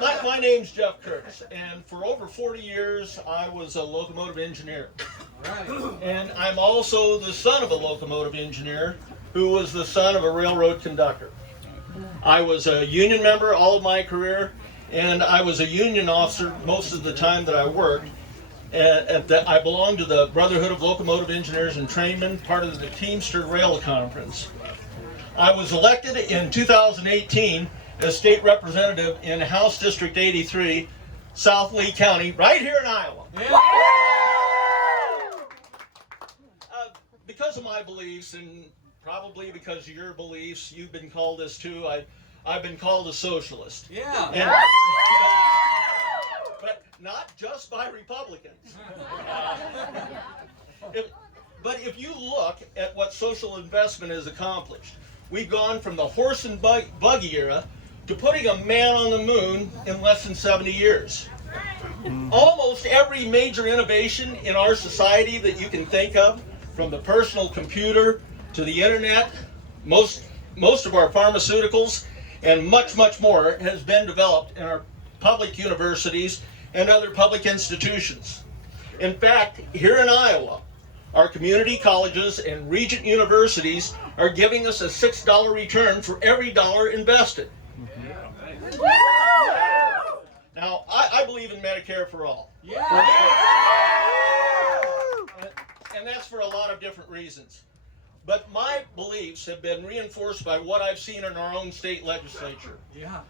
My name's Jeff Kurtz, and for over 40 years I was a locomotive engineer. Right. And I'm also the son of a locomotive engineer who was the son of a railroad conductor. I was a union member all of my career, and I was a union officer most of the time that I worked. I belonged to the Brotherhood of Locomotive Engineers and Trainmen, part of the Teamster Rail Conference. I was elected in 2018 as state representative in House District 83, South Lee County, right here in Iowa. Yeah. Because of my beliefs, and probably because of your beliefs, you've been called this too. I've been called a socialist. Yeah. And, but not just by Republicans. But if you look at what social investment has accomplished, we've gone from the horse and buggy era to putting a man on the moon in less than 70 years. Almost every major innovation in our society that you can think of, from the personal computer to the internet, most of our pharmaceuticals, and much, much more has been developed in our public universities and other public institutions. In fact, here in Iowa, our community colleges and regent universities are giving us a $6 return for every dollar invested. Now, I believe in Medicare for all. Yeah. And that's for a lot of different reasons. But my beliefs have been reinforced by what I've seen in our own state legislature. Yeah.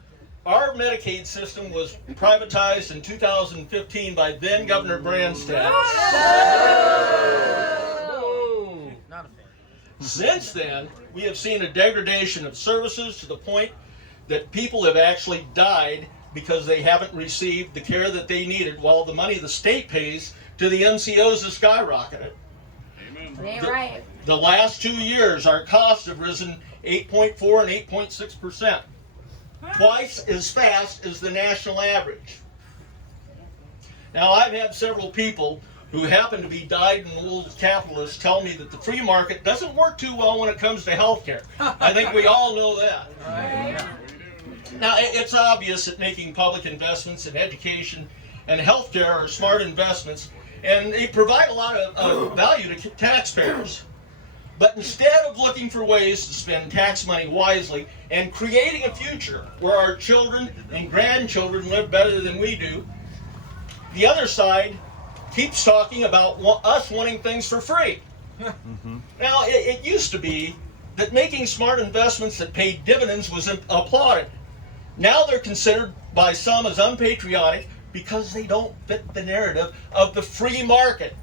Our Medicaid system was privatized in 2015 by then Governor Branstad. Not a fan. Since then, we have seen a degradation of services to the point that people have actually died because they haven't received the care that they needed, while the money the state pays to the NCOs has skyrocketed. Right. The last 2 years, our costs have risen 8.4 and 8.6%, twice as fast as the national average. Now, I've had several people who happen to be dyed-in-the-wool capitalists tell me that the free market doesn't work too well when it comes to health care. I think we all know that. Right. Now, it's obvious that making public investments in education and health care are smart investments, and they provide a lot of value to taxpayers. But instead of looking for ways to spend tax money wisely and creating a future where our children and grandchildren live better than we do, the other side keeps talking about us wanting things for free. Now, it used to be that making smart investments that paid dividends was applauded. Now they're considered by some as unpatriotic because they don't fit the narrative of the free market.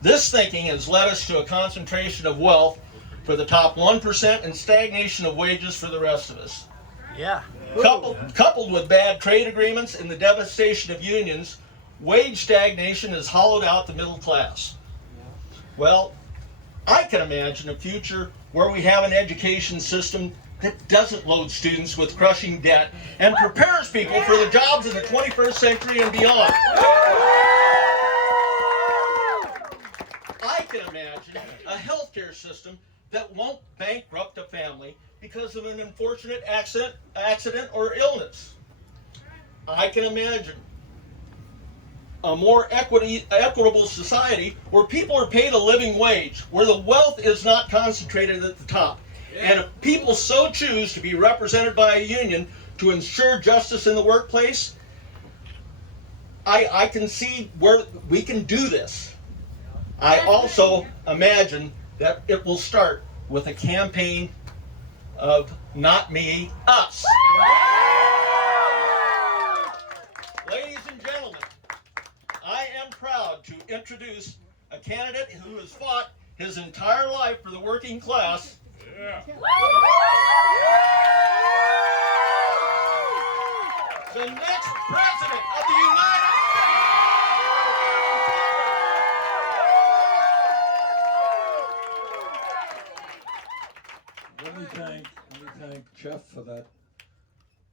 This thinking has led us to a concentration of wealth for the top 1% and stagnation of wages for the rest of us. Yeah. Coupled with bad trade agreements and the devastation of unions, wage stagnation has hollowed out the middle class. Well, I can imagine a future where we have an education system that doesn't load students with crushing debt and prepares people for the jobs in the 21st century and beyond. I can imagine a healthcare system that won't bankrupt a family because of an unfortunate accident or illness. I can imagine a more equitable society where people are paid a living wage, where the wealth is not concentrated at the top. And if people so choose to be represented by a union to ensure justice in the workplace, I can see where we can do this. I also imagine that it will start with a campaign of not me, us. Ladies and gentlemen, I am proud to introduce a candidate who has fought his entire life for the working class. Yeah. The next president of the United Let me thank Jeff for that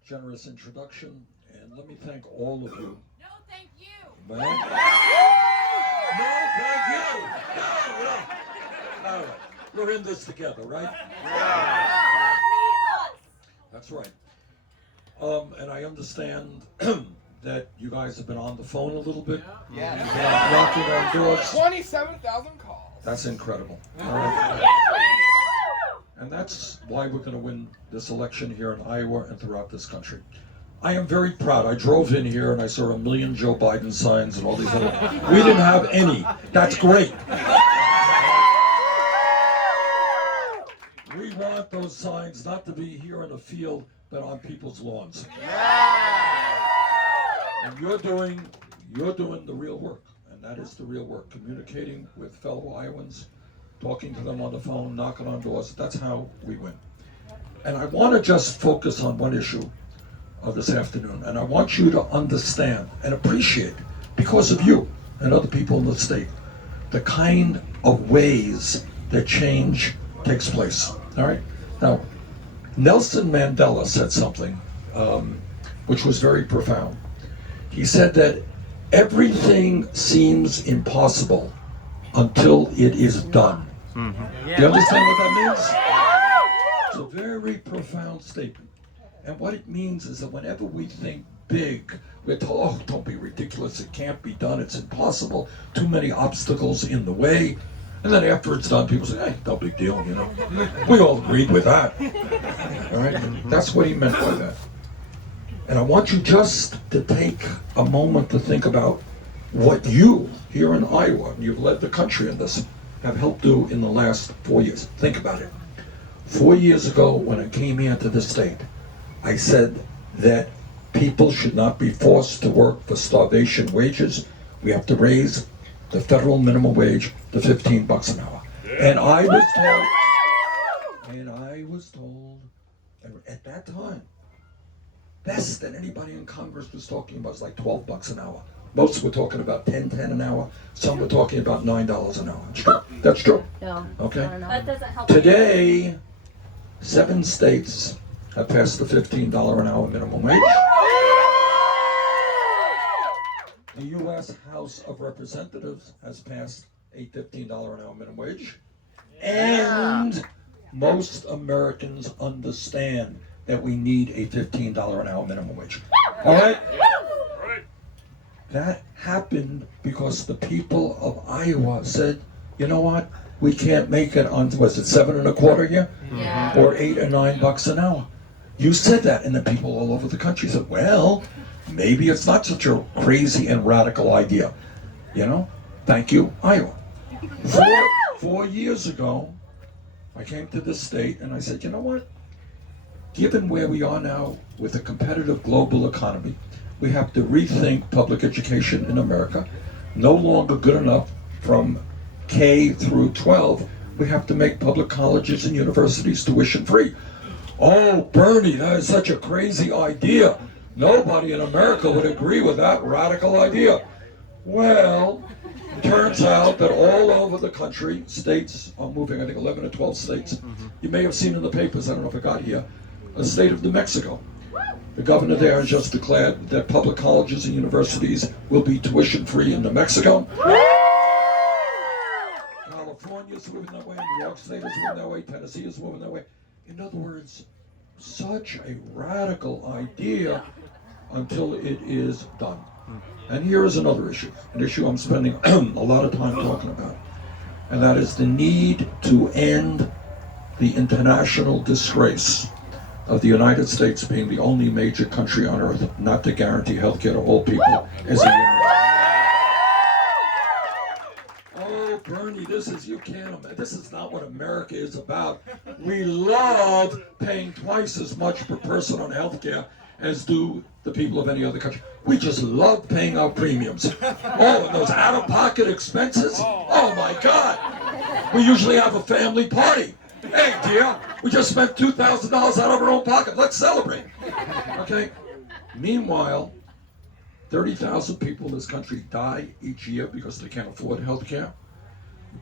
generous introduction, and let me thank all of you. No, thank you. No, thank you. No. All right. We're in this together, right? Not me, us. That's right. And I understand that you guys have been on the phone a little bit, Yeah. knocking on doors. 27,000 calls. That's incredible. And that's why we're going to win this election here in Iowa and throughout this country. I am very proud. I drove in here and I saw 1 million Joe Biden signs and all these other. We didn't have any. That's great. We want those signs not to be here in a field, but on people's lawns. And you're doing the real work, and that is the real work. Communicating with fellow Iowans, talking to them on the phone, knocking on doors. That's how we win. And I want to just focus on one issue this afternoon, and I want you to understand and appreciate, because of you and other people in the state, the kind of ways that change takes place. All right? Now, Nelson Mandela said something which was very profound. He said that everything seems impossible until it is done. Mm-hmm. Do you understand what that means? It's a very profound statement. And what it means is that whenever we think big, we're told, oh, don't be ridiculous, it can't be done, it's impossible, too many obstacles in the way. And then after it's done, people say, hey, no big deal, you know. We all agreed with that. All right? And that's what he meant by that. And I want you just to take a moment to think about what you, here in Iowa, and you've led the country in this, have helped do in the last 4 years. Think about it. 4 years ago, when I came here to this state, I said that people should not be forced to work for starvation wages. We have to raise the federal minimum wage to $15 an hour. And I was told, and at that time, best that anybody in Congress was talking about was like $12 an hour. Most were talking about $10 an hour. Some were talking about $9 an hour. It's true. That's true. No. Okay? That doesn't help. Today, 7 states have passed the $15 an hour minimum wage. The U.S. House of Representatives has passed a $15 an hour minimum wage. And most Americans understand that we need a $15 an hour minimum wage. All right? That happened because the people of Iowa said, you know what? We can't make it on, was it 7 1/4 here? Yeah. Or $8 or $9 an hour. You said that, and the people all over the country said, well, maybe it's not such a crazy and radical idea. You know? Thank you, Iowa. 4 years ago, I came to this state and I said, you know what? Given where we are now with a competitive global economy, we have to rethink public education in America. No longer good enough from K through 12. We have to make public colleges and universities tuition free. Oh, Bernie, that is such a crazy idea. Nobody in America would agree with that radical idea. Well, it turns out that all over the country, states are moving, I think 11 or 12 states. You may have seen in the papers, I don't know if it got here, the state of New Mexico. The governor there has just declared that public colleges and universities will be tuition free in New Mexico. California is moving that way, New York State is moving that way, Tennessee is moving that way. In other words, such a radical idea until it is done. And here is another issue, an issue I'm spending a lot of time talking about, and that is the need to end the international disgrace of the United States being the only major country on earth not to guarantee health care to all people as a human right. Oh, Bernie, this is not what America is about. We love paying twice as much per person on health care as do the people of any other country. We just love paying our premiums. Oh, and those out-of-pocket expenses? Oh my God! We usually have a family party. Hey, dear, we just spent $2,000 out of our own pocket. Let's celebrate. Okay? Meanwhile, 30,000 people in this country die each year because they can't afford health care.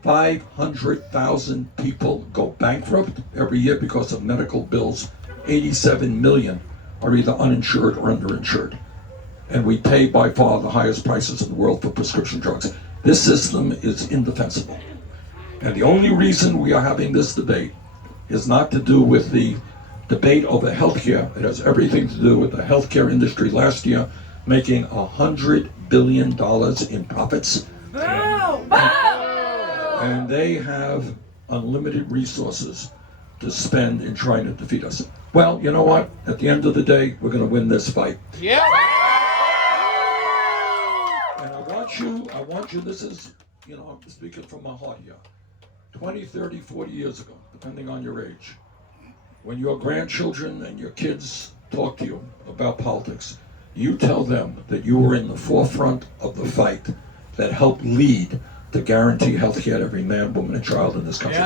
500,000 people go bankrupt every year because of medical bills. 87 million are either uninsured or underinsured. And we pay by far the highest prices in the world for prescription drugs. This system is indefensible. And the only reason we are having this debate is not to do with the debate over healthcare. It has everything to do with the healthcare industry last year making $100 billion in profits. And they have unlimited resources to spend in trying to defeat us. Well, you know what? At the end of the day, we're going to win this fight. Yeah. And I want you, this is, I'm speaking from my heart here. 20, 30, 40 years ago, depending on your age, when your grandchildren and your kids talk to you about politics, you tell them that you were in the forefront of the fight that helped lead to guarantee health care to every man, woman, and child in this country.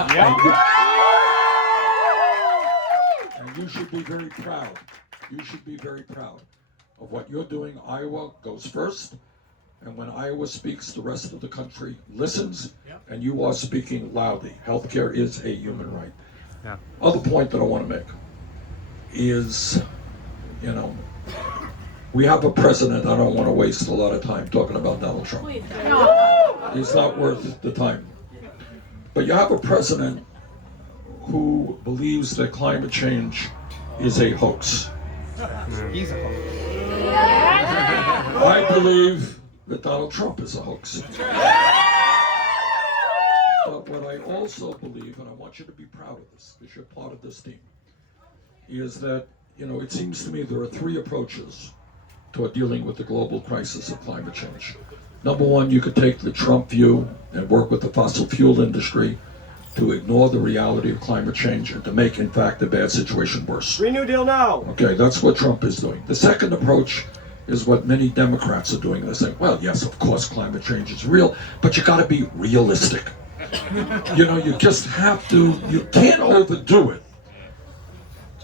And you should be very proud. You should be very proud of what you're doing. Iowa goes first, and when Iowa speaks, the rest of the country listens, and you are speaking loudly. Healthcare is a human right. Yeah. Other point that I want to make is, we have a president. I don't want to waste a lot of time talking about Donald Trump. He's not worth the time. But you have a president who believes that climate change is a hoax. He's a hoax. I believe that Donald Trump is a hoax. But what I also believe, and I want you to be proud of this, because you're part of this team, is that, it seems to me there are three approaches toward dealing with the global crisis of climate change. Number one, you could take the Trump view and work with the fossil fuel industry to ignore the reality of climate change and to make, in fact, the bad situation worse. Green New Deal now! Okay, that's what Trump is doing. The second approach is what many Democrats are doing. They're saying, well, yes, of course, climate change is real, but you got to be realistic. You just have to, you can't overdo it.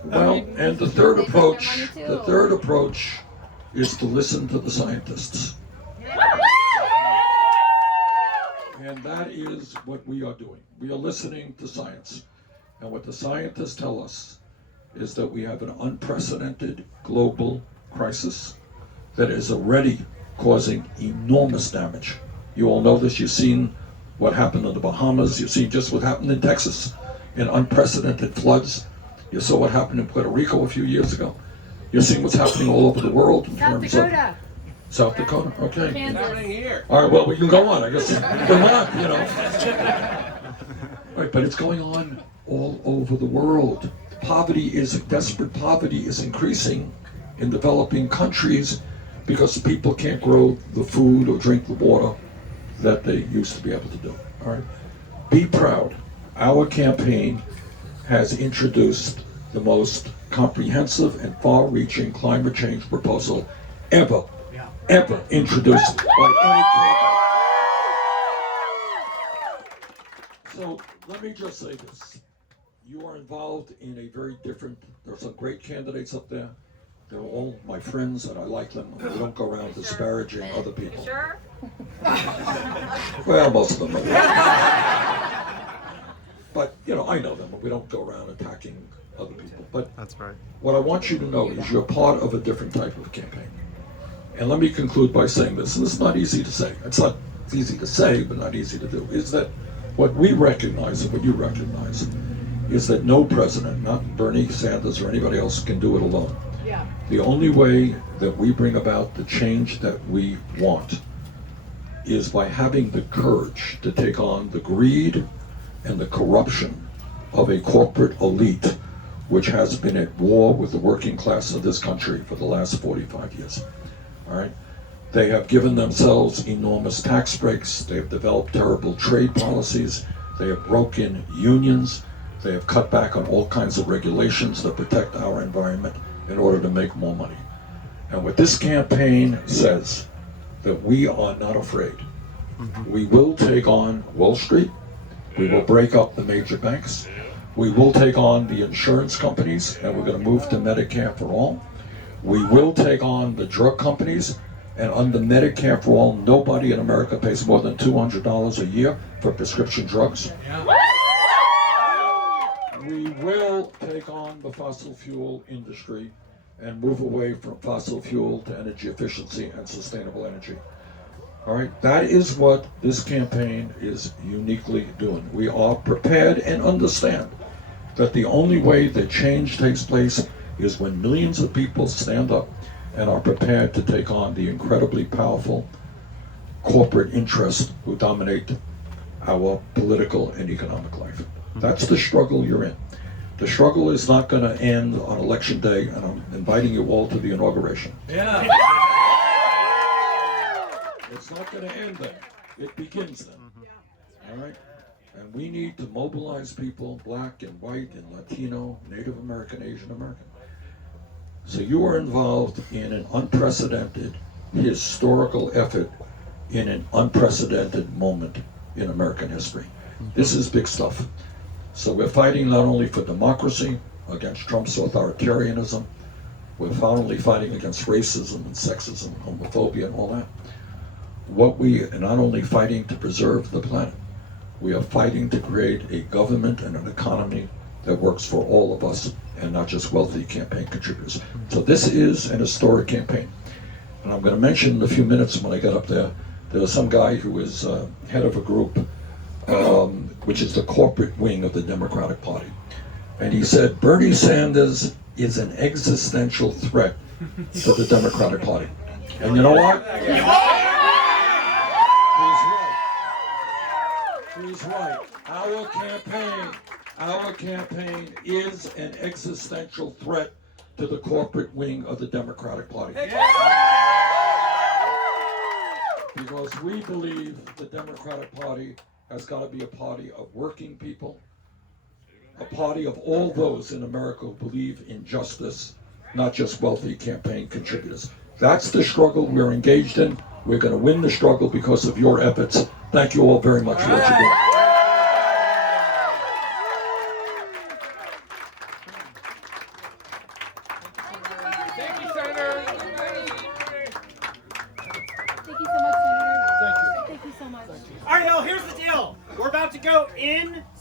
Well, and the third approach is to listen to the scientists. And that is what we are doing. We are listening to science. And what the scientists tell us is that we have an unprecedented global crisis that is already causing enormous damage. You all know this. You've seen what happened in the Bahamas. You've seen just what happened in Texas in unprecedented floods. You saw what happened in Puerto Rico a few years ago. You're seeing what's happening all over the world in terms of South Dakota. Okay. Happening here. All right. Well, we can go on. I guess Vermont. Right, but it's going on all over the world. Desperate poverty is increasing in developing countries because people can't grow the food or drink the water that they used to be able to do. All right. Be proud. Our campaign has introduced the most comprehensive and far-reaching climate change proposal ever introduced by any candidate. So let me just say this. You are involved in a very different, there are some great candidates up there. They're all my friends and I like them. We don't go around disparaging other people. Sure? Well, most of them are. But, I know them, and we don't go around attacking other people. But That's right. what I want you to know is you're part of a different type of campaign. And let me conclude by saying this, and it's not easy to say. It's easy to say, but not easy to do, is that what we recognize and what you recognize is that no president, not Bernie Sanders or anybody else, can do it alone. Yeah. The only way that we bring about the change that we want is by having the courage to take on the greed and the corruption of a corporate elite which has been at war with the working class of this country for the last 45 years. All right? They have given themselves enormous tax breaks. They have developed terrible trade policies. They have broken unions. They have cut back on all kinds of regulations that protect our environment in order to make more money. And what this campaign says, that we are not afraid. We will take on Wall Street. We will break up the major banks. We will take on the insurance companies, and we're going to move to Medicare for all. We will take on the drug companies, and under Medicare for all, nobody in America pays more than $200 a year for prescription drugs. We will take on the fossil fuel industry and move away from fossil fuel to energy efficiency and sustainable energy. All right, that is what this campaign is uniquely doing. We are prepared and understand that the only way that change takes place is when millions of people stand up and are prepared to take on the incredibly powerful corporate interests who dominate our political and economic life. That's the struggle you're in. The struggle is not going to end on election day, and I'm inviting you all to the inauguration. Yeah. It's not going to end then. It begins then. All right? And we need to mobilize people, black and white and Latino, Native American, Asian American. So you are involved in an unprecedented historical effort in an unprecedented moment in American history. This is big stuff. So we're fighting not only for democracy against Trump's authoritarianism, we're finally fighting against racism and sexism, homophobia and all that. What we are not only fighting to preserve the planet, we are fighting to create a government and an economy that works for all of us and not just wealthy campaign contributors. So this is an historic campaign. And I'm going to mention in a few minutes when I get up there, there was some guy who is head of a group, which is the corporate wing of the Democratic Party. And he said, Bernie Sanders is an existential threat to the Democratic Party. And you know what? He's right. Our campaign is an existential threat to the corporate wing of the Democratic Party. Because we believe the Democratic Party has got to be a party of working people, a party of all those in America who believe in justice, not just wealthy campaign contributors. That's the struggle we're engaged in. We're going to win the struggle because of your efforts. Thank you all very much for what you're doing. Thank you, Senator. Thank you so much, Senator. Thank you so much. All right, y'all, here's the deal. We're about to go in